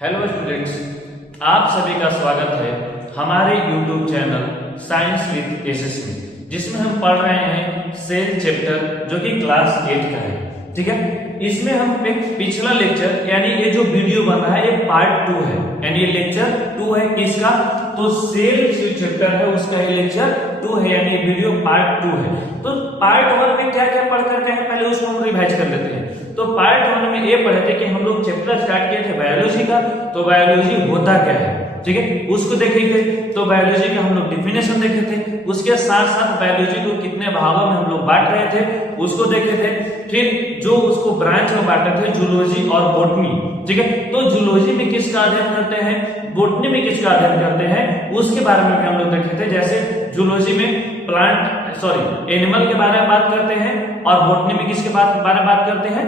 Hello students, आप सभी का स्वागत है हमारे YouTube channel science with SS में, जिसमें हम पढ़ रहे हैं सेल चैप्टर जो कि क्लास 8 का है। ठीक है, इसमें हम एक पिछला लेक्चर यानी ये जो वीडियो बन रहा है ये पार्ट 2 है, यानी ये लेक्चर 2 है किसका, तो सेल जो चैप्टर है उसका ये लेक्चर 2 है, यानी वीडियो पार्ट 2 है। तो पार्ट 1 में क्या क्या पढ़ करके हैं पहले उसको हम रिवाइज कर लेते हैं। तो पार्ट 1 में ये पढ़े थे कि हम लोग चैप्टर स्टार्ट किए थे बायोलॉजी का, तो बायोलॉजी होता क्या है, ठीक है, उसको देखे थे। तो बायोलॉजी का हम लोग डिफिनेशन देखे थे, उसके साथ साथ बायोलॉजी को कितने भागों में हम लोग बांट रहे थे उसको देखे थे। फिर जो उसको ब्रांच में बांटे थे जूलॉजी और बॉटनी, ठीक है, तो जूलॉजी में किसका अध्ययन करते हैं, बॉटनी में किसका अध्ययन करते हैं, उसके बारे में भी हम लोग देखे थे। जैसे जूलॉजी में एनिमल के बारे में बात करते हैं और बॉटनी में किसके बारे में बात करते हैं,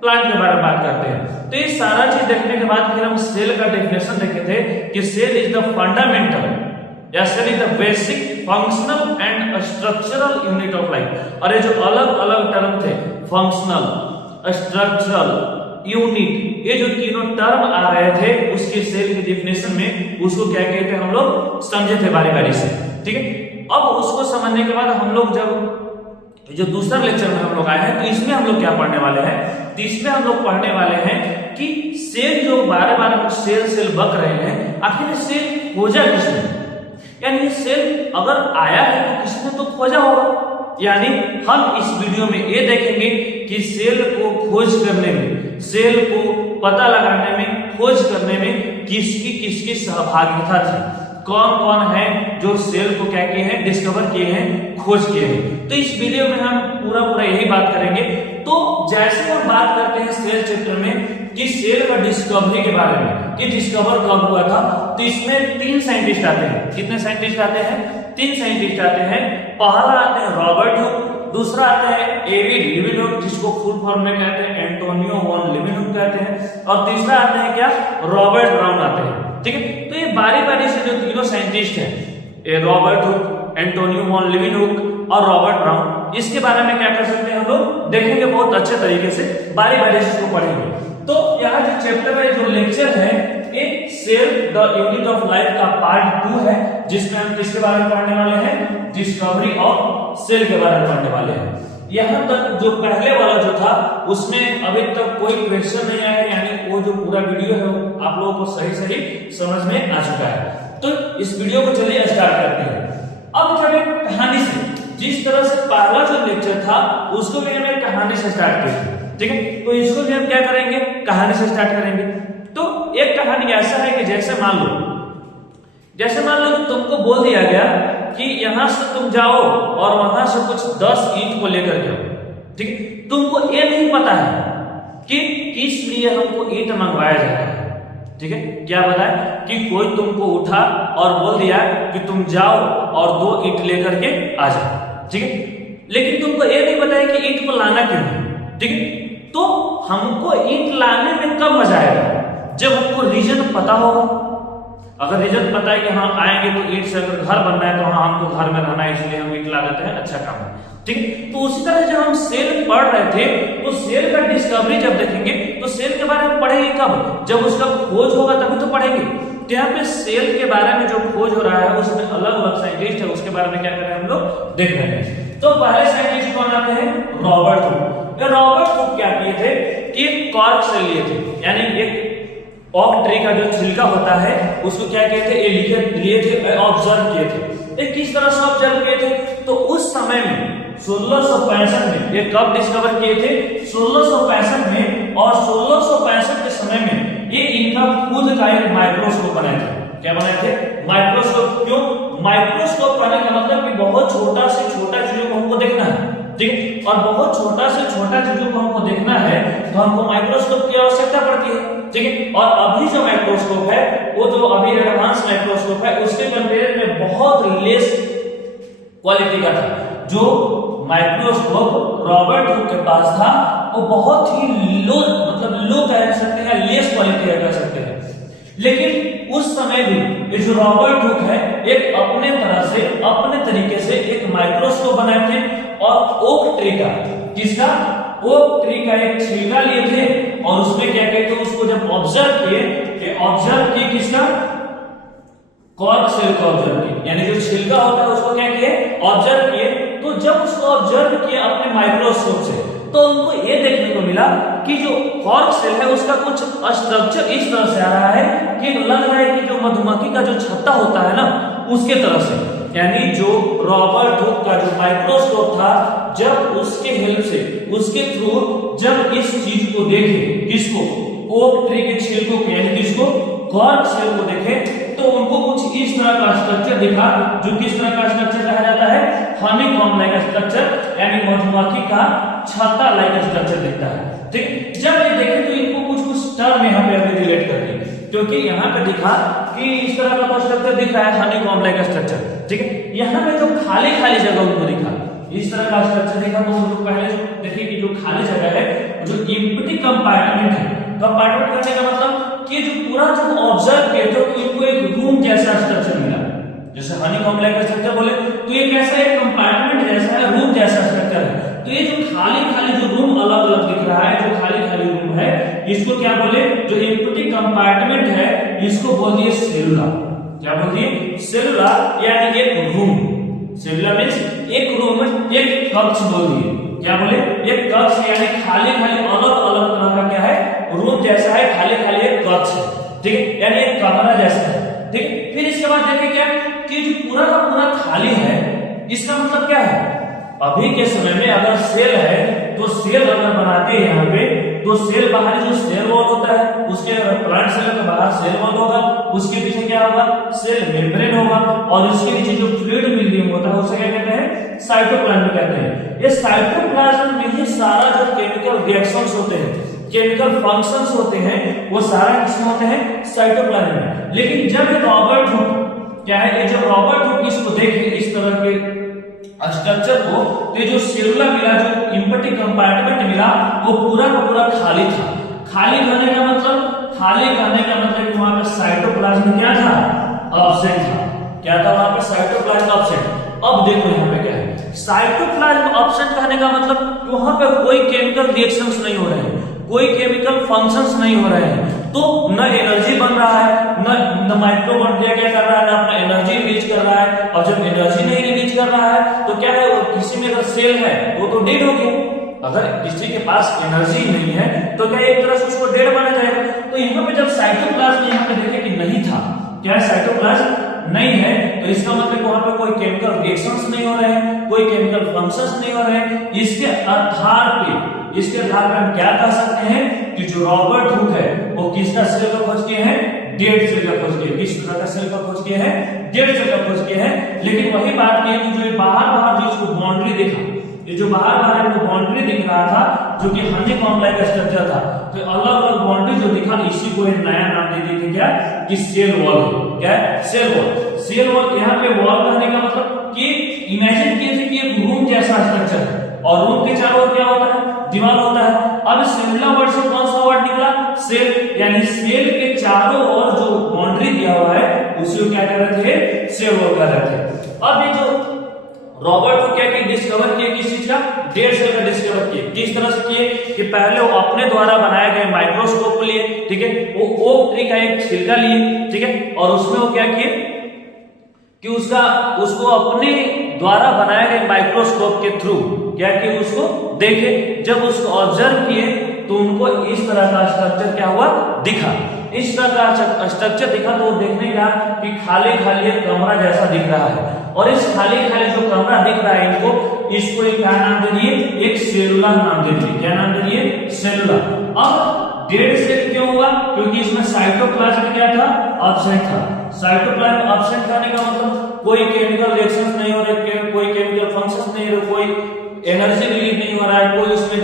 प्लांट के बारे में बात करते हैं। तो ये सारा चीज देखने के बाद फिर हम सेल का डेफिनेशन देखे थे कि सेल इज द फंडामेंटल या cell is the basic functional and structural unit of life. और ये जो अलग अलग टर्म थे, फंक्शनल, स्ट्रक्चरल, यूनिट, ये जो तीनों टर्म आ रहे थे उसके सेल के डेफिनेशन में उसको क्या कहते हैं हम लोग समझे थे बारी बारी से। ठीक है, अब उसको समझने के बाद हम लोग जब जो दूसरा लेक्चर में हम लोग आए हैं तो इसमें हम लोग क्या पढ़ने वाले हैं, तो इसमें हम लोग पढ़ने वाले हैं कि सेल जो बार बार सेल बक रहे हैं, आखिर सेल खोजा किसने, यानी सेल अगर आया है तो किसने तो खोजा होगा। यानी हम इस वीडियो में ये देखेंगे कि सेल को खोज करने में, सेल को पता लगाने में, खोज करने में किसकी किसकी सहभागिता थी, कौन कौन है जो सेल को क्या किए हैं, डिस्कवर किए हैं, खोज किए हैं। तो इस वीडियो में हम पूरा यही बात करेंगे। तो जैसे हम बात करते हैं सेल चैप्टर में कि सेल का डिस्कवरी के बारे में कि डिस्कवर कब हुआ था, तो इसमें 3 साइंटिस्ट आते हैं। कितने साइंटिस्ट आते हैं, 3 साइंटिस्ट आते हैं। पहला आते हैं रॉबर्ट हुक, दूसरा आता है एवी लिविनहुक जिसको फुल फॉर्म में कहते हैं एंटोनियो वॉन लिविनहुक कहते हैं, और तीसरा आते हैं क्या, रॉबर्ट ब्राउन आते हैं। ठीक है, तो ये बारी बारी से जो तीनों साइंटिस्ट हैं, ये रॉबर्ट हुक, एंटोनियो वॉन लिविनहुक और रॉबर्ट ब्राउन, इसके बारे में क्या कर सकते हैं हम लोग देखेंगे बहुत अच्छे तरीके से, बारी बारी से इसको पढ़ेंगे। तो यहाँ जो चैप्टर है, जो लेक्चर है, ये cell the unit of life का पार्ट 2 है, जिसमें हम किसके बारे में पढ़ने वाले हैं, डिस्कवरी ऑफ सेल के बारे में पढ़ने वाले हैं। यहाँ तक जो पहले वाला जो था उसमें अभी तक कोई क्वेश्चन नहीं आया, यानी वो जो पूरा वीडियो है आप लोगों को सही समझ में आ चुका है। तो इस वीडियो को चलिए स्टार्ट करते हैं। अब जब एक कहानी से, जिस तरह से पहला जो लेक्चर था उसको भी हम एक कहानी से स्टार्ट करेंगे, ठीक है, तो इसको भी हम क्या करेंगे, कहानी से स्टार्ट करेंगे। तो एक कहानी ऐसा है कि जैसे मान लो तुमको बोल दिया गया कि यहां से तुम जाओ और वहां से कुछ 10 ईंट को लेकर जाओ, ठीक है, तुमको ये नहीं पता है कि किस लिए हमको ईंट मंगवाया जा रहा है। ठीक है, क्या बताए कि कोई तुमको उठा और बोल दिया कि तुम जाओ और 2 ईंट लेकर के आ जाओ, ठीक है, लेकिन तुमको ये नहीं बताया कि ईंट को लाना क्यों है। ठीक है, तो हमको ईंट लाने में कब मजा आएगा, जब हमको रीजन पता होगा। अगर रीजन पता है कि हाँ आएंगे तो ईंट से अगर घर बनना है तो हाँ हमको घर में रहना है इसलिए हम ईंट ला देते हैं, अच्छा काम है। ठीक है, तो उसी तरह जब हम सेल पढ़ रहे थे तो सेल का डिस्कवरी जब देखेंगे तो सेल के बारे में पढ़ेंगे कब, जब उसका खोज होगा तभी तो पढ़ेंगे। तो यहाँ पे सेल के बारे में जो खोज हो रहा है उसमें अलग अलग साइंटिस्ट है, उसके बारे में क्या कर रहे हैं हम लोग देख रहे हैं। तो पहले साइंटिस्ट कौन आते हैं, रॉबर्ट हुक। रॉबर्ट हुक क्या किए थे कि एक कॉर्क से लिए थे, यानी एक ऑक ट्री का जो छिलका होता है उसको क्या किए थे, ये लिए थे, ऑब्जर्व किए थे। ये किस तरह से ऑब्जर्व किए थे, तो उस समय में 1665 में, ये कब डिस्कवर किए थे, 1665 में, और 1665 के समय में ये इनका खुद का एक माइक्रोस्कोप बनाए थे। क्या बनाए थे, माइक्रोस्कोप। क्यों माइक्रोस्कोप बनाने का मतलब कि बहुत छोटा से छोटा चीजों को हमको देखना है, ठीक है, और बहुत छोटा से छोटा चीजों को हमको देखना है तो हमको माइक्रोस्कोप की आवश्यकता पड़ती है, ठीक है। और अभी जो माइक्रोस्कोप है वो जो अभी एडवांस माइक्रोस्कोप है उसके कंपेयर में बहुत लेस क्वालिटी का था। जो माइक्रोस्कोप रॉबर्ट हुक के पास था वो बहुत ही लो कह सकते हैं, लेस क्वालिटी कह सकते हैं। लेकिन उस समय भी ये जो रॉबर्ट हुक है एक अपने तरह से, अपने तरीके से एक माइक्रोस्कोप बनाए थे, और ओक ट्री का, जिसका ओक ट्री का एक छिलका लिए थे और उसमें क्या कहते हैं, उसको जब ऑब्जर्व किए किसका, कॉर्क सेल को ऑब्जर्व किए, यानी जो छिलका होता है उसको क्या किए, ऑब्जर्व किए। तो जब उसको ऑब्जर्व किए अपने माइक्रोस्कोप से, तो उनको ये देखने को मिला कि जो कॉर्क सेल है उसका कुछ स्ट्रक्चर इस तरह से आ रहा है कि लग रहा है कि जो मधुमक्खी का जो छत्ता होता है ना उसके तरह से, यानी जो रॉबर्ट हुक का जो माइक्रोस्कोप था, जब उसके हेल्प से, उसके थ्रू जब इस चीज को देखे, किसको, ओक ट्री के छिलकों को, यानी किसको, कॉर्क सेल को देखे, तो उनको कुछ इस तरह का स्ट्रक्चर दिखा, जो किस तरह का स्ट्रक्चर कहा जाता है, हनीकॉम्ब लाइक स्ट्रक्चर, यानी मधुमक्खी का छत्ता लाइक स्ट्रक्चर दिखता है। ठीक, जब ये देखे तो इनको कुछ टर्म यहाँ पे अभी रिलेट कर दी, क्योंकि यहाँ पे दिखा कि इस तरह का स्ट्रक्चर दिख रहा है, हनीकॉम्ब लाइक स्ट्रक्चर। ठीक है, यहाँ पे जो खाली खाली जगह उनको दिखा, इस तरह का स्ट्रक्चर देखा, तो उनको पहले देखिए कि जो खाली जगह है, जो एम्प्टी कंपार्टमेंट है, कंपार्टमेंट करने का मतलब कि जो पूरा जो ऑब्जर्व किए थे तो इनको एक रूम जैसा स्ट्रक्चर मिला, जैसे हनीकॉम्ब लाइक स्ट्रक्चर बोले तो ये कैसा है, कंपार्टमेंट जैसा है, रूम जैसा स्ट्रक्चर है। तो ये जो खाली खाली जो रूम अलग अलग दिख रहा है, जो खाली खाली रूम है, इसको क्या बोले, जो एम्प्टी कंपार्टमेंट है इसको बोल दिए सेलुला। क्या बोल दिए, सेलुला, यानी एक रूम। सेलुला मींस एक रूम, एक कक्ष बोल दिए। क्या बोले, एक कक्ष, यानी खाली खाली अलग अलग तरह का क्या है, रूम जैसा है, खाली खाली एक कक्ष है। ठीक है, यानी एक कमरा जैसा है। ठीक है, फिर इसके बाद देखें क्या कि जो पूरा का पूरा खाली है, इसका मतलब क्या है, अभी के समय में अगर सेल है तो सेल अगर बनाते हैं यहाँ पे, तो सेल बाहर जो सेल वॉल होता है, उसके प्लांट सेल के बाहर सेल वॉल होगा, उसके पीछे क्या होगा, सेल मेम्ब्रेन होगा, और इसके नीचे जो फ्लूइड मीडियम होता है उसे क्या कहते हैं, साइटोप्लाज्म कहते हैं। ये साइटोप्लाज्म में ही सारा जो केमिकल रिएक्शंस होते हैं, केमिकल फंक्शंस होते हैं, वो सारा किसमें होते हैं, साइटोप्लाज्म में। लेकिन जब रॉबर्ट हुक क्या है, ये जब रॉबर्ट हुक इसको देखे, इस तरह के स्ट्रक्चर को, तो जो सेलुला मिला, जो एम्प्टी कंपार्टमेंट मिला, वो पूरा का पूरा खाली था। खाली कहने का मतलब, खाली कहने का मतलब कि वहां पे साइटोप्लाज्म क्या था, एब्सेंट था। क्या था वहां पे, साइटोप्लाज्म एब्सेंट। अब देखो यहाँ पे क्या है, साइटोप्लाज्म एब्सेंट कहने का मतलब वहां पे कोई केमिकल रिएक्शंस नहीं हो रहे हैं, कोई केमिकल फंक्शंस नहीं हो रहे हैं, तो न एनर्जी बन रहा है, न माइटोकॉन्ड्रिया क्या कर रहा है, अपना एनर्जी रिलीज कर रहा है। और जब एनर्जी नहीं रिलीज कर रहा है तो क्या है, किसी में अगर सेल है वो तो डेड हो गया। अगर किसी के पास एनर्जी नहीं है तो क्या एक तरह से उसको डेड माना जाएगा। तो यहाँ पे जब साइटोप्लाज्म यहाँ पे देखे कि नहीं था, क्या है, साइटोप्लाज्म नहीं है, तो इसका मतलब वहां पे कोई केमिकल रिएक्शंस नहीं हो रहे हैं, कोई केमिकल फंक्शंस नहीं हो रहे हैं। इसके आधार पे हम क्या कह सकते हैं कि जो रॉबर्ट हुक है वो किसका सेल का खोज किए हैं, डेड सेल का खोज किए। किस तरह का सेल का खोज किए हैं, डेड सेल का खोज किए हैं। लेकिन वही बात की कि जो बाहर जो इसको बाउंड्री दिखा, ये जो बाहर को बाउंड्री दिख रहा था, जो कि हनीकॉम्ब लाइक स्ट्रक्चर था, तो अलग अलग बाउंड्री जो दिखा, इसी को एक नया नाम दे दिया क्या, कि सेल वॉल। क्या है, सेल वॉल। सेल वॉल, यहाँ पे वॉल कहने का मतलब कि इमेजिन किए थे कि एक रूम जैसा स्ट्रक्चर है, और रूम के चारों ओर क्या होता है, दीवार होता है। अब सेलुला वर्ड से कौन सा वर्ड निकला, सेल, यानी सेल के चारों ओर जो बाउंड्री दिया हुआ है उसी को क्या कह रहे थे, सेल वॉल कह रहे थे। अब ये जो रॉबर्ट को क्या डिस्कवर किए, किस चीज का, डेड सेल का डिस्कवर किए। किस तरह से किए कि पहले वो अपने द्वारा बनाए गए माइक्रोस्कोप को लिए, ठीक है, वो ओक ट्री का एक छिलका लिए, ठीक है, और उसमें वो क्या किए कि उसको अपने द्वारा बनाए गए माइक्रोस्कोप के थ्रू क्या कि उसको देखे। जब उसको ऑब्जर्व किए तो उनको इस तरह का स्ट्रक्चर क्या हुआ, दिखा। इस तरह का स्ट्रक्चर दिखा तो देखने का कि खाली खाली एक कमरा जैसा दिख रहा है, और इस खाली खाली जो कमरा दिख रहा है इसको एक क्या नाम दे दिए, एक सेलुला नाम दे दिए। क्या नाम दे दिए, सेलुला। अब डेड सेल क्यों हुआ, क्योंकि इसमें साइटोप्लाज्म क्या था, एब्सेंट था। साइटोप्लाज्म एब्सेंट करने का मतलब कोई केमिकल रिएक्शंस नहीं हो रहे, कोई केमिकल फंक्शंस नहीं हो रहे, कोई एनर्जी रिलीज नहीं हो रहा है, कोई उसमें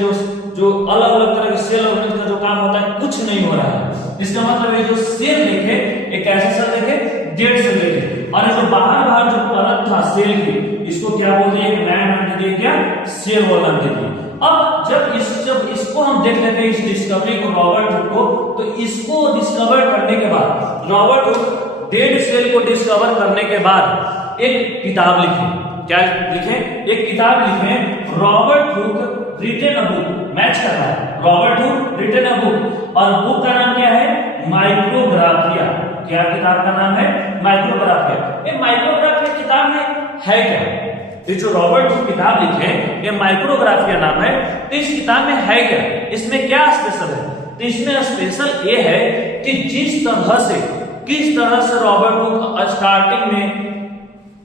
जो अलग अलग तरह के सेल ऑर्गेनिज्म का जो काम होता है कुछ नहीं हो रहा है। इसका मतलब ये जो सेल देखे, एक ऐसा सेल देखे, डेड सेल देखे, और जो बाहर जो परत था सेल की, इसको क्या बोल दिए, एक नया नाम दे दिए, क्या, सेल वॉल नाम दे दिए। अब जब इसको हम देख लेते हैं, इस डिस्कवरी को, रॉबर्ट हुक को, तो इसको डिस्कवर करने के बाद रॉबर्ट हुक डेड सेल को डिस्कवर करने के बाद एक किताब लिखे। क्या लिखे, एक किताब लिखे, Robert Hooke written a book, match कर रहा है। Robert Hooke written a book, और बुक का नाम क्या है? माइक्रोग्राफिया। क्या किताब का नाम है? माइक्रोग्राफिया। ये माइक्रोग्राफिया किताब में है क्या? ये जो रॉबर्ट हुक किताब लिखे ये माइक्रोग्राफिया नाम है, तो इस किताब में है क्या? इसमें क्या स्पेशल है? तो इसमें स्पेशल ये है कि किस तरह से रॉबर्ट हुक स्टार्टिंग में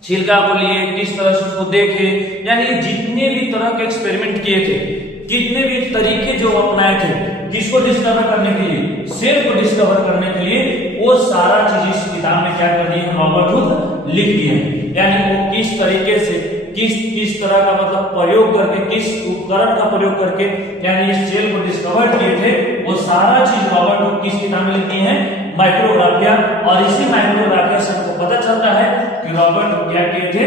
छिलका को लिए, किस तरह से उसको देखे, यानी जितने भी तरह के एक्सपेरिमेंट किए थे, कितने भी तरीके जो अपनाए थे, किसको डिस्कवर करने के लिए? सेल को डिस्कवर करने के लिए, वो सारा चीज इस किताब में क्या कर दी है? रॉबर्ट हुक लिख दिए हैं। यानी वो किस तरीके से किस तरह का मतलब प्रयोग करके, किस उपकरण का प्रयोग करके यानी इस सेल को डिस्कवर किए थे, वो सारा चीज रॉबर्ट हुक किस किताब में लिखती है? माइक्रोग्राफिया। और इसी माइक्रोग्राफिया से हमको पता चलता है कि रॉबर्ट हुक क्या किए थे?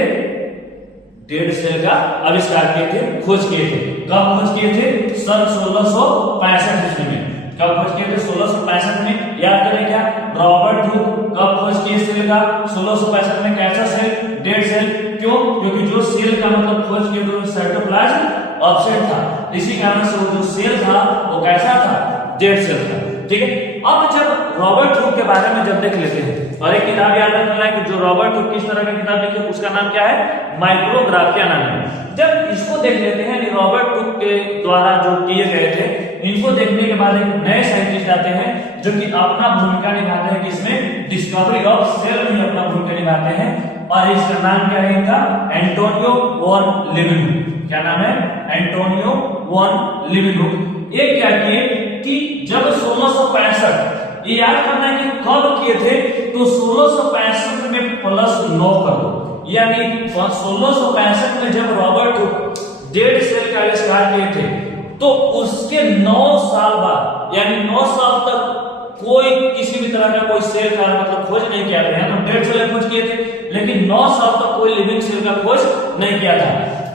डेड सेल का आविष्कार किए थे, खोज किए थे। कब खोज किए थे? सन 1665 ईस्वी में। कब खोज किए थे? 1665 में। याद करें क्या? रॉबर्ट हुक कब खोज किए सेल का? 1665 में। कैसा सेल? Dead cell. क्यों? क्योंकि जो सेल का मतलब खोज किए तो साइटोप्लाज्म ऑब्सेंट था, इसी कारण से वो जो सेल था वो कैसा था? डेड सेल था। ठीक है। अब जब रॉबर्ट हुक के बारे में जब देख लेते हैं, और एक किताब याद रखना है कि जो रॉबर्ट हुक किस तरह की किताब लिखी उसका नाम क्या है? माइक्रोग्राफिया नाम है। जब इसको देख लेते हैं, रॉबर्ट हुक के द्वारा जो किए गए थे, इनको देखने के बाद एक नए साइंटिस्ट आते हैं जो कि अपना भूमिका निभाते हैं, किसमें? डिस्कवरी ऑफ सेल में अपना भूमिका निभाते हैं। और इसका नाम क्या है इनका? Antonio van Leeuwenhoek. क्या नाम है? Antonio van Leeuwenhoek. ये क्या किए कि जब 1665, ये याद करना है कि कब किए थे, तो 1665 में +9 कर दो, यानी 1665 में जब रॉबर्ट हुक डेड सेल का आविष्कार किए थे, तो उसके 9 साल बाद, यानी 9 साल तक कोई किसी भी तरह का कोई सेल का मतलब खोज नहीं किया था। हम डेड सेल खोज किए थे, लेकिन 9 साल तक कोई लिविंग सेल का खोज नहीं किया था।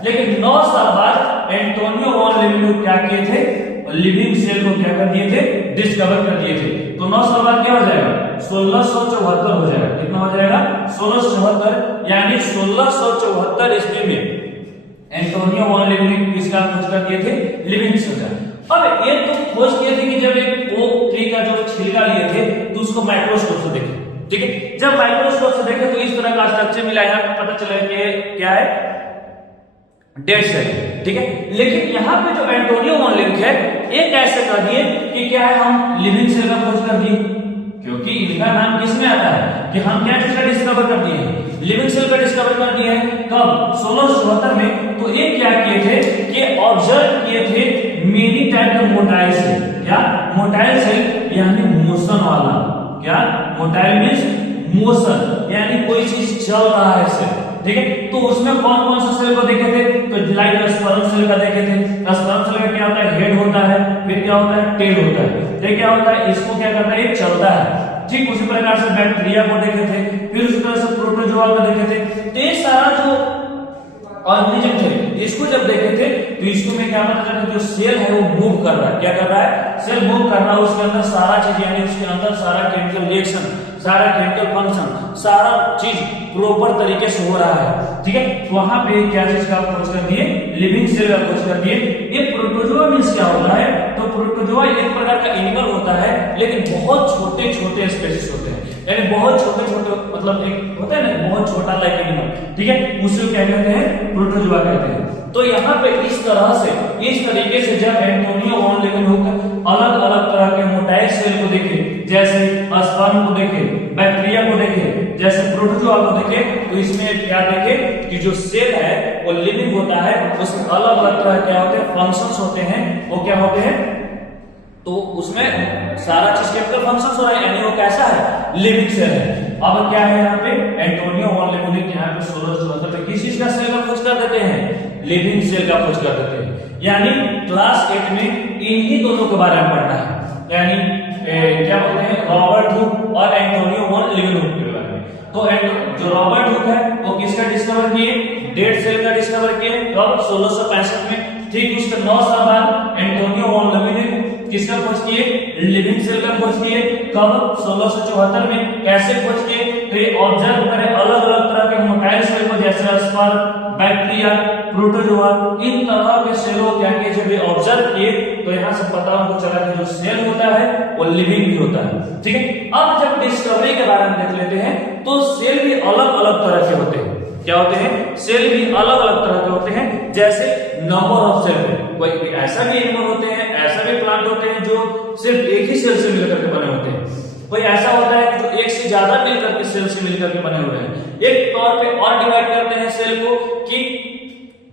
लेकिन 9 साल बाद एंटोनियो वॉन लीवेनहुक क्या किए थे? लिविंग सेल को क्या कर दिए थे? डिस्कवर कर दिए थे। तो 9 साल बाद क्या हो जाएगा? 1674 हो जाएगा। कितना हो जाएगा? 1674। यानी 1674 ईस्वी में एंटोनियो वॉन लीवेनहुक किसका खोज कर दिए थे? लिविंग सेल का। अब ये तो खोज किए थे कि जब एक ओक ट्री का जो छिलका लिए थे तो उसको माइक्रोस्कोप से देखे। ठीक है। जब माइक्रोस्कोप से देखे तो इस तरह का स्ट्रक्चर मिला, यहाँ पे पता चला कि क्या है? Dead cell. ठीक है। लेकिन यहाँ पे जो एंटोनियो वॉन लीवेनहुक है, ये कैसे कर दिए कि क्या है? हम लिविंग सेल का खोज कर दिए, क्योंकि इनका नाम किसमें आता है कि हम क्या चीज का डिस्कवर कर दिए? लिविंग सेल का डिस्कवर कर दिए हैं। कब? 1674 में। तो ये क्या किए थे कि ऑब्जर्व किए थे मेनी टाइप के मोटाइल सेल। क्या? मोटाइल सेल यानी मोशन वाला। क्या? मोटाइल मींस मोशन, यानी कोई चीज चल रहा है सेल। ठीक है। तो उसमें कौन कौन से सेल को देखे थे? तो लाइक स्पर्म सेल का देखे थे। स्पर्म सेल का क्या होता है? हेड होता है, फिर क्या होता है? टेल होता है। ये क्या होता है? इसको क्या करता है? ये चलता है। ठीक उसी प्रकार से बैक्टीरिया को देखे थे, फिर उसी तरह से प्रोटोजोआ को देखे थे। तो ये सारा जो ऑर्गेनिज्म थे, इसको जब देखे थे तो इसको में क्या पता चला? जो सेल है वो मूव कर रहा है। क्या कर रहा है? सेल मूव कर रहा है। उसके अंदर सारा चीज, यानी उसके अंदर सारा केमिकल रिएक्शन, सारा केमिकल फंक्शन, सारा चीज प्रॉपर तरीके से हो रहा है। ठीक है। वहां पे क्या चीज का खोज कर दिए? लिविंग सेल का खोज कर दिए। ये प्रोटोजोआ मींस क्या होता है? तो प्रोटोजोआ एक प्रकार का एनिमल होता है, लेकिन बहुत छोटे छोटे स्पेसीज होते हैं, यानी बहुत छोटे छोटे, मतलब एक होता है ना बहुत छोटा लाइक एनिमल। ठीक है। उसे क्या कहते हैं? प्रोटोजोआ कहते हैं। तो यहाँ पे इस तरह से, इस तरीके से जब एंटोनियो वॉन लीवेनहुक अलग अलग तरह के मोटाइल सेल को देखे, जैसे स्पर्म को देखे, बैक्टीरिया को देखे, जैसे प्रोटोजोआ को देखे, तो इसमें क्या देखे कि जो सेल है वो लिविंग होता है, उसमें अलग अलग तरह क्या होते हैं? फंक्शंस होते हैं। वो क्या होते हैं? तो उसमें सारा चीज केमिकल फंक्शंस हो रहा है, यानी वो कैसा है? लिविंग सेल है। अब क्या है यहाँ पे? एंटोनियो वॉन लीवेनहुक यहाँ पे 1674 में किस चीज का सेल का खोज कर देते हैं? लिविंग सेल का खोज कर देते हैं। यानी क्लास 8 में इन्हीं दोनों के बारे में पढ़ना है, यानी क्या बोलते हैं? रॉबर्ट हुक और एंटोनियो वॉन लीवेनहुक के बारे में। तो जो रॉबर्ट हुक है वो किसका डिस्कवर किए? डेड सेल का डिस्कवर किए। कब? 1665 में। ठीक उसके 9 साल बाद एंटोनियो वॉन लीवेनहुक किसका खोज किए? लिविंग सेल का खोज किए। कब 1674 में। कैसे खोज किए? तो ये ऑब्जर्व करें अलग अलग तरह के मोटाइल सेल को, जैसे स्पर्म, बैक्टीरिया, प्रोटोजोआ, इन तरह के सेलों क्या किए जब ये ऑब्जर्व किए तो यहाँ से पता उनको चला कि जो सेल होता है वो लिविंग भी होता है। ठीक है, अब जब डिस्कवरी के बारे में देख लेते हैं तो सेल भी अलग अलग तरह के होते हैं। क्या होते हैं? सेल भी अलग अलग तरह के होते हैं। जैसे नंबर ऑफ सेल, कोई ऐसा भी एनिमल होते हैं, ऐसा भी प्लांट होते हैं जो सिर्फ एक ही सेल से मिलकर के बने होते हैं। कोई ऐसा होता है जो एक से ज्यादा मिलकर के सेल से मिलकर के बने हुए हैं। एक तौर पे और डिवाइड करते हैं सेल को कि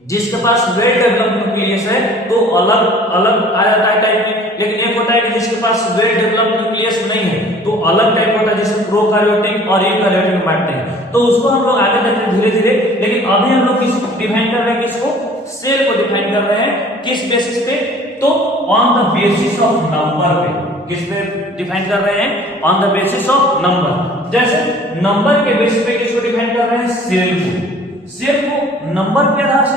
जिसके पास वेल डेवलप्ड न्यूक्लियस है तो अलग अलग आ जाता है टाइप में, लेकिन एक होता है कि जिसके पास वेल डेवलप्ड न्यूक्लियस नहीं है तो अलग टाइप होता है, जिसे प्रोकैरियोटिक और यूकैरियोटिक में बांटते हैं। तो उसको हम लोग आगे देखते हैं धीरे धीरे, लेकिन अभी हम लोग किसको डिफाइन कर रहे हैं? किसको? सेल को डिफाइन कर रहे हैं। किस बेसिस पे? तो on the basis of number पे। किस पे डिफाइन कर रहे हैं? On the basis of number. जैसे नंबर के बेसिस पे किसको डिफाइन कर रहे हैं? सेल को। सेल को नंबर के आधार से,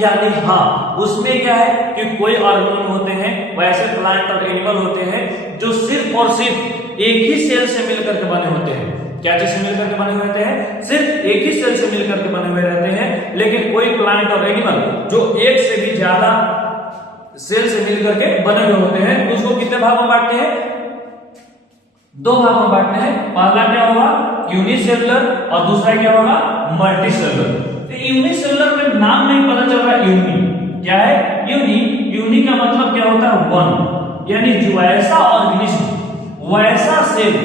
यानी हाँ उसमें क्या है कि कोई ऑर्गेनिज्म होते हैं, वैसे प्लांट और एनिमल होते हैं जो सिर्फ और सिर्फ एक ही सेल से मिलकर के बने होते हैं। क्या चीज से मिलकर के बने हुए रहते हैं? सिर्फ एक ही सेल से मिलकर के बने हुए रहते हैं। लेकिन कोई प्लांट और एनिमल जो एक से भी ज्यादा सेल से मिलकर के बने हुए होते हैं, उसको कितने भागों में बांटते हैं? 2 भागों में बांटते हैं। पहला क्या होगा? यूनिसेलुलर, और दूसरा क्या होगा? मल्टीसेलुलर। तो यूनिसेलुलर में नाम नहीं पता चल रहा। यूनि क्या है? यूनि। यूनि का मतलब क्या होता है? वन, यानी जो ऐसा ऑर्गेनिज्म, वैसा सेल,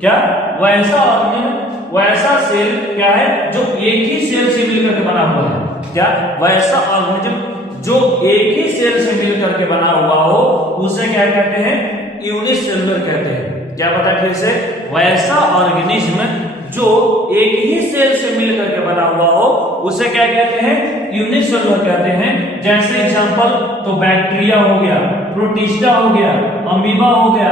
क्या वैसा ऑर्गेनिज्म, वैसा सेल क्या है जो एक ही सेल से मिलकर के बना हुआ है। क्या वैसा ऑर्गेनिज्म जो एक ही सेल से मिलकर के बना हुआ हो उसे क्या कहते हैं? यूनिसेलुलर कहते हैं। क्या पता है फिर से? वैसा ऑर्गेनिज्म जो एक ही सेल से मिलकर के बना हुआ हो उसे क्या कहते हैं? यूनिसेलुलर कहते हैं। जैसे एग्जांपल तो बैक्टीरिया हो गया, प्रोटिस्टा हो गया, अमीबा हो गया,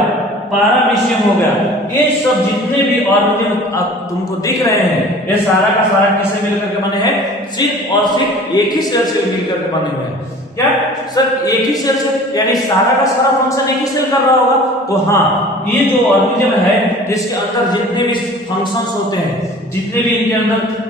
पैरामीशियम हो गया, ये सब जितने भी ऑर्गेनिज्म तुमको दिख रहे हैं ये सारा का सारा किससे मिलकर के बने हैं? सिर्फ और सिर्फ एक ही सेल से मिलकर के बने हुए हैं। क्या सर एक ही सेल से, यानी सारा का सारा फंक्शन एक ही सेल कर रहा होगा? तो हाँ, ये जो ऑर्गेनिज्म है जिसके अंदर जितने भी फंक्शंस होते हैं, जितने भी इनके अंदर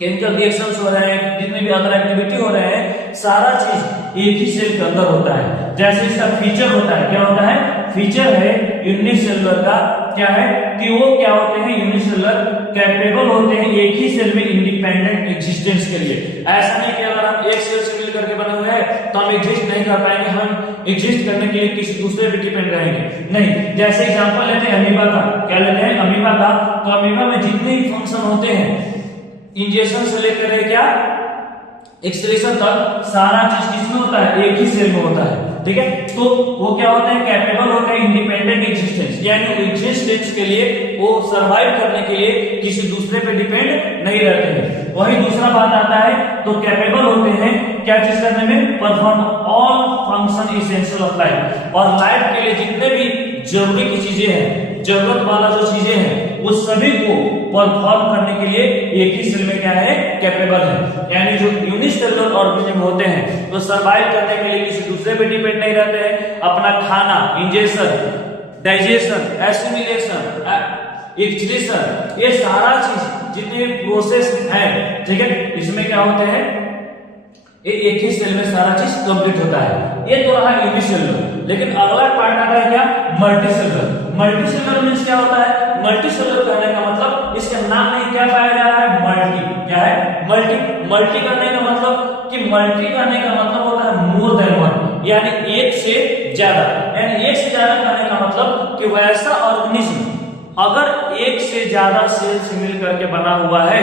केमिकल रिएक्शंस हो रहे हैं, जितने भी अदर एक्टिविटी हो रहे हैं, सारा चीज एक ही सेल के अंदर होता है। जैसे इसका फीचर होता है, क्या होता है? फीचर है यूनिसेलुलर का क्या है कि वो क्या होते हैं? यूनिसेलुलर कैपेबल होते हैं एक ही सेल में इंडिपेंडेंट एग्जिस्टेंस के लिए। ऐसा नहीं कि अगर हम एक सेल से मिलकर के बने हुए हैं तो हम एग्जिस्ट नहीं कर पाएंगे, हम एग्जिस्ट करने के लिए किसी दूसरे पे डिपेंड रहेंगे, नहीं। जैसे एग्जांपल लेते हैं अमीबा का। क्या लेते हैं? अमीबा का। तो अमीबा में जितने भी फंक्शन होते हैं, इंजेक्शन से लेकर क्या एक्सक्रीशन तक, सारा चीज किसमें होता है? एक ही सेल में होता है। ठीक है, तो वो क्या होते हैं? कैपेबल होते हैं इंडिपेंडेंट एग्जिस्टेंस, यानी एग्जिस्टेंस के लिए, वो सरवाइव करने के लिए किसी दूसरे पे डिपेंड नहीं रहते हैं। वही दूसरा बात आता है तो कैपेबल होते हैं क्या चीज करने में? Perform all function essential of life, और लाइफ के लिए जितने भी जरूरी की चीजें हैं, जरूरत वाला जो चीजें हैं, वो सभी को परफॉर्म करने के लिए एक ही सेल में क्या है? कैपेबल है। यानी जो यूनिसेलुलर ऑर्गेनिज्म होते हैं तो सरवाइव करने के लिए किसी दूसरे पे डिपेंड नहीं रहते हैं। अपना खाना, इंजेक्शन, डाइजेशन, एसिमिलेशन, एक्सक्रीशन, ये सारा चीज जितने प्रोसेस है, ठीक है, इसमें क्या होते हैं? एक ही सेल में सारा चीज कंप्लीट होता है। ये तो रहा यूनिसेलुलर। लेकिन अगला पार्ट आता है क्या? मल्टीसेलुलर। मल्टीसेलुलर मींस क्या होता है? मल्टीसेलुलर कहने का मतलब इसके नाम में क्या पाया जा रहा है? मल्टी। क्या है? मल्टी। मल्टी करने का मतलब कि मल्टी करने का मतलब होता है मोर देन वन, यानी एक से ज्यादा। यानी एक से ज्यादा करने का मतलब कि वैसा ऑर्गेनिज्म अगर एक से ज्यादा सेल से मिलकर के बना हुआ है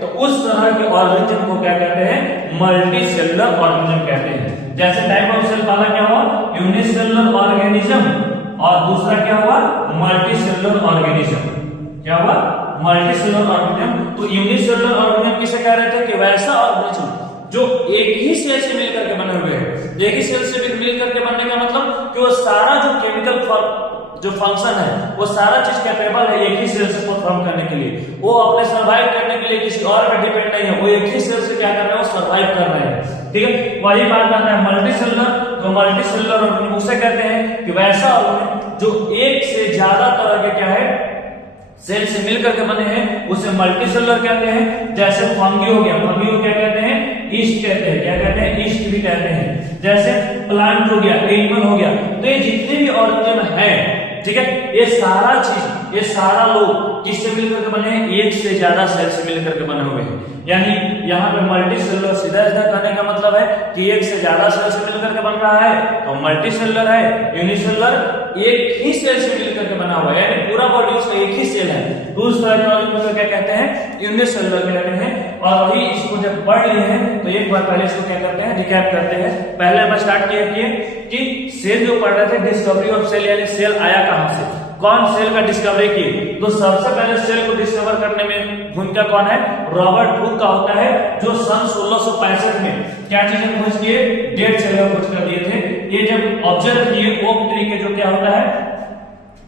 तो उस तरह के ऑर्गेनिज्म को क्या कहते हैं? मल्टीसेलुलर ऑर्गेनिज्म कहते हैं। जैसे टाइप ऑफ सेल पहला क्या हुआ? यूनिसेलुलर ऑर्गेनिज्म, और दूसरा क्या हुआ? Multicellular organism. क्या हुआ? Multicellular organism. तो यूनिसेलुलर ऑर्गेनिज्म किसे कह रहे थे? कि वैसा ऑर्गेनिज्म जो एक ही सेल से मिलकर के बने हुए हैं। एक ही सेल से मिलकर के बनने का मतलब कि वो सारा जो केमिकल जो फंक्शन है वो सारा चीज कैपेबल है एक ही सेल से परफॉर्म करने के लिए। वो अपने सर्वाइव करने के लिए किसी और पे डिपेंड नहीं है, वो एक ही सेल से क्या कर रहे हैं? वो सर्वाइव कर रहे हैं। ठीक है, वही बात आता है मल्टीसेलुलर। तो मल्टी सेलुलर ऑर्गेनिज्म उसे कहते हैं कि वैसा ऑर्गेनिज्म जो एक से ज्यादा तरह के क्या है सेल से मिलकर के बने हैं उसे मल्टी सेलुलर कहते हैं। जैसे फंगी हो गया, फंगी को क्या कहते हैं, ईस्ट कहते हैं, क्या कहते हैं, ईस्ट भी कहते हैं। जैसे प्लांट हो गया, एनिमल हो गया, तो ये जितने भी ऑर्गेनिज्म है, ठीक है, ये सारा चीज, ये सारा लोग किससे मिलकर के बने हैं, एक से ज्यादा सेल से मिलकर के बने हुए हैं। यानी यहाँ पे मल्टी सेलुलर सीधा सीधा कहने का मतलब है कि एक से ज्यादा सेल से मिलकर के बन रहा है तो मल्टी सेलुलर है। यूनिसेलुलर एक ही सेल से मिलकर के बना हुआ है, यानी पूरा बॉडी उसका एक ही सेल है। दूसरा ऑर्गेनिज्म क्या कहते हैं, यूनिसेलुलर कहते हैं। और वही इसको जब पढ़ लिए हैं तो एक बार पहले इसको क्या करते हैं, रिकैप करते हैं। पहले हम स्टार्ट किए कि सेल जो पढ़ रहे थे, डिस्कवरी ऑफ सेल, यानी सेल आया कहां से, कौन सेल का डिस्कवरी की। तो सबसे पहले सेल को डिस्कवर करने में भूमिका कौन है, रॉबर्ट हुक का होता है, जो सन 1665 में क्या चीजें खोज किए, डेड सेल का खोज कर दिए थे। ये जब ऑब्जर्व किए ओक ट्री के जो क्या होता है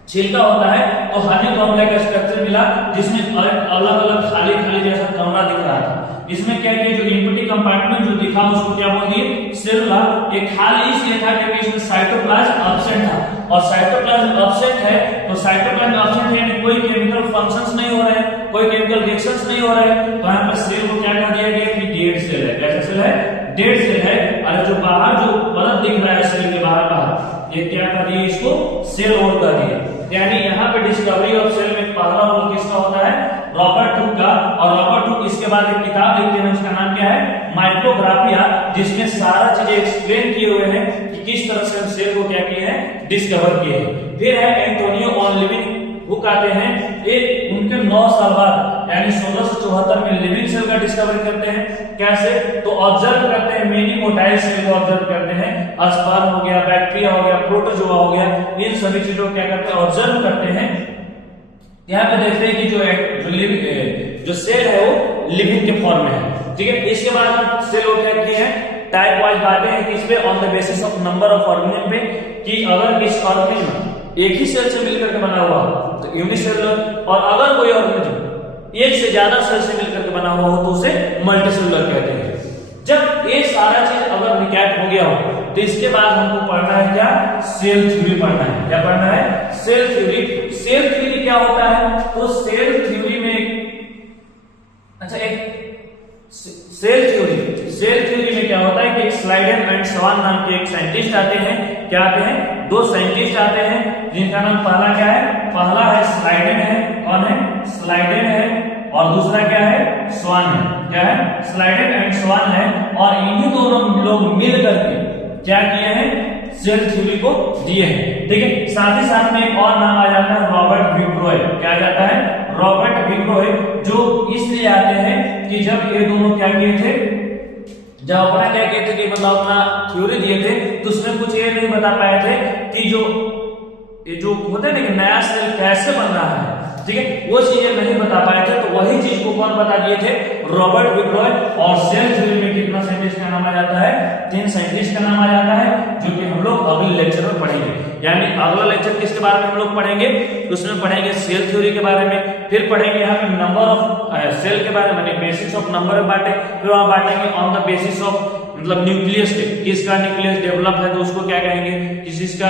छिलका होता है, तो हनीकॉम्ब का स्ट्रक्चर मिला जिसमें अलग अलग खाली खाली जैसा कमरा दिख रहा था। इसमें क्या किया, जो इम्प्टी कंपार्टमेंट जो दिखा उसको क्या बोल दिए, सेलुला। ये खाली इसलिए था क्योंकि इसमें साइटोप्लाज्म एब्सेंट था, और साइटोप्लाज्म एब्सेंट है तो साइटोप्लाज्म एब्सेंट है यानी कोई केमिकल फंक्शंस नहीं हो रहे हैं, कोई केमिकल रिएक्शंस नहीं हो रहे हैं। तो यहाँ पर सेल को क्या कह दिया गया कि डेड सेल है। कैसा सेल है, डेड सेल है। और जो बाहर जो परत दिख रहा है सेल के बाहर बाहर, ये क्या कर दिया, इसको सेल वॉल कर दिया। यानी यहाँ पे डिस्कवरी ऑफ सेल में पहला रोल किसका होता है, रॉबर्ट हुक का। और रॉबर्ट हुक इसके बाद एक किताब लिखते हैं, उसका नाम क्या है, माइक्रोग्राफिया, जिसमें सारा चीजें एक्सप्लेन किए हुए हैं कि किस तरह से सेल को क्या किए हैं, डिस्कवर किए हैं। फिर है एंटोनियो ऑन लिविंग हुक आते हैं, एक उनके 9 साल बाद यानी 1674 में लिविंग सेल का डिस्कवरी करते हैं। कैसे, तो ऑब्जर्व करते हैं, मेनी मोटाइल सेल को ऑब्जर्व करते हैं, स्पर्म हो गया, बैक्टीरिया हो गया, प्रोटोजोआ हो गया, इन सभी चीजों को क्या करते हैं, ऑब्जर्व करते हैं। यहाँ पे देखते हैं कि जो सेल है वो लिविंग के फॉर्म में है, ठीक है। इसके बाद सेल को क्या किए हैं, टाइप वाइज बांटे हैं, किस पे, on the basis of number of organism पे, कि अगर किस ऑर्गेनिज्म एक ही सेल से मिलकर के बना हुआ हो तो यूनिसेलुलर, और अगर कोई ऑर्गेनिज्म एक से ज्यादा सेल से मिलकर के बना हुआ हो तो उसे मल्टीसेलुलर कहते हैं। जब ये सारा चीज अगर रिकैप हो गया हो तो इसके बाद हमको पढ़ना है क्या, सेल थ्योरी पढ़ना है। क्या पढ़ना है, सेल थ्योरी। सेल थ्योरी क्या होता है, तो सेल थ्योरी में सेल थ्योरी में क्या होता है कि स्लाइडेन एंड स्वान नाम के एक साइंटिस्ट आते हैं। क्या आते हैं, 2 साइंटिस्ट आते हैं, जिनका नाम पहला क्या है, पहला है स्लाइडेन है, कौन है, स्लाइडेन है, और दूसरा क्या है, स्वान है। क्या है, स्लाइडेन एंड स्वान है। और इन्हीं दोनों लोग मिल करके क्या किए हैं, सेल थ्योरी को दिए हैं, ठीक है। साथ ही साथ में एक और नाम आ जाता है, रॉबर्ट विक्रोय। क्या आ जाता है, रॉबर्ट विक्रोय, जो इसलिए आते हैं कि जब ये दोनों क्या किए थे, जब अपना क्या किए थे कि मतलब अपना थ्योरी दिए थे, तो उसमें कुछ ये नहीं बता पाए थे कि ये जो होता है ना कि नया सेल कैसे बन रहा है, ठीक है, वो चीजें नहीं बता पाए थे। तो वही चीज को कौन बता दिए थे, रॉबर्ट विक्रोय। और सेल थ्योरी में कितना साइंटिस्ट का नाम आ जाता है, 3 साइंटिस्ट का नाम आ जाता है, जो कि हम लोग अगले लेक्चर में पढ़ेंगे। यानी अगला लेक्चर किसके बारे में हम लोग पढ़ेंगे, उसमें पढ़ेंगे सेल थ्योरी के बारे में, फिर पढ़ेंगे यहाँ पे नंबर ऑफ सेल के बारे में, बेसिस ऑफ नंबर बांटे, फिर वहां बांटेंगे ऑन द बेसिस ऑफ मतलब न्यूक्लियस के, किसका न्यूक्लियस डेवलप है तो उसको क्या कहेंगे, किसका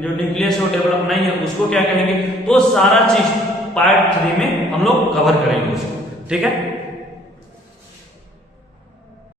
जो न्यूक्लियस है वो डेवलप नहीं है उसको क्या कहेंगे। तो सारा चीज पार्ट 3 में हम लोग कवर करेंगे उसको, ठीक है।